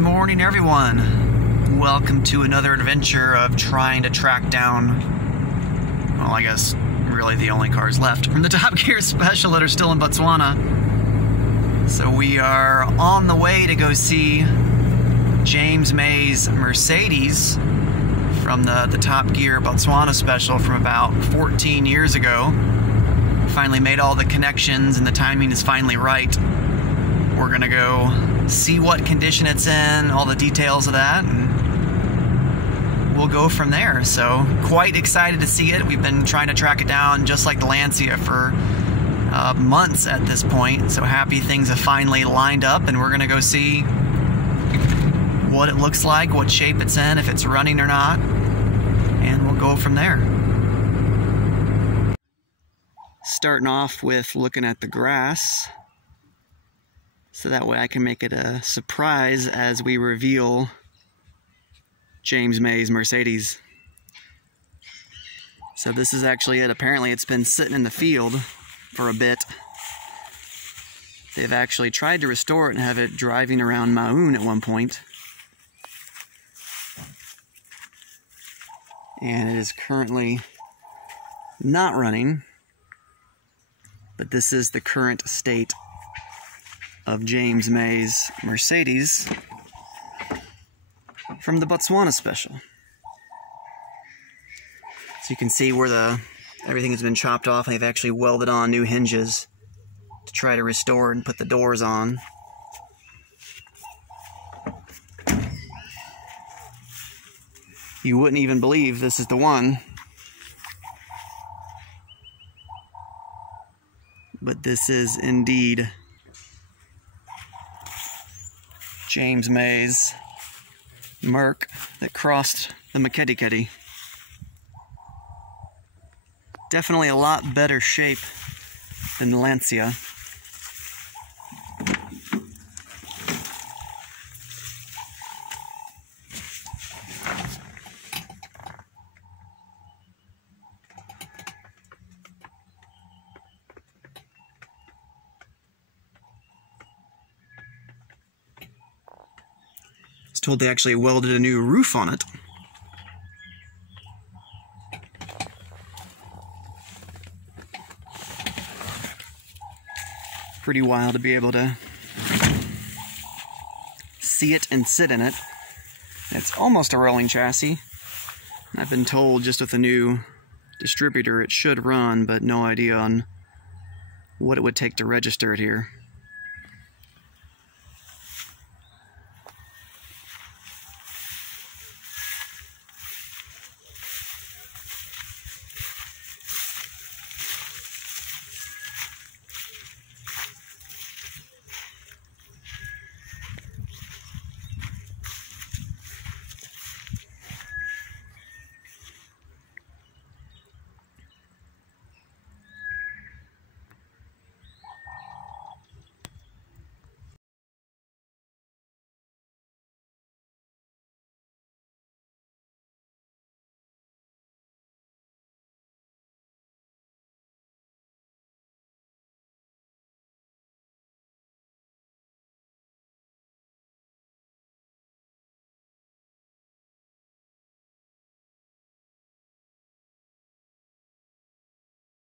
morning, everyone. Welcome to another adventure of trying to track down, well, I guess really the only cars left from the Top Gear Special that are still in Botswana. So we are on the way to go see James May's Mercedes from the Top Gear Botswana Special from about 14 years ago. Finally made all the connections and the timing is finally right. We're gonna go see what condition it's in, all the details of that, and we'll go from there. So quite excited to see it. We've been trying to track it down just like the Lancia for months at this point. So happy things have finally lined up, and we're gonna go see what it looks like, what shape it's in, if it's running or not, and we'll go from there. Starting off with looking at the grass, so that way I can make it a surprise as we reveal James May's Mercedes. So this is actually it. Apparently it's been sitting in the field for a bit. They've actually tried to restore it and have it driving around Maun at one point. And it is currently not running, but this is the current state of James May's Mercedes from the Botswana Special. So you can see where everything has been chopped off, and they've actually welded on new hinges to try to restore and put the doors on. You wouldn't even believe this is the one, but this is indeed James May's Merc that crossed the Maketi. Definitely a lot better shape than the Lancia. I was told they actually welded a new roof on it. Pretty wild to be able to see it and sit in it. It's almost a rolling chassis. I've been told just with the new distributor it should run, but no idea on what it would take to register it here.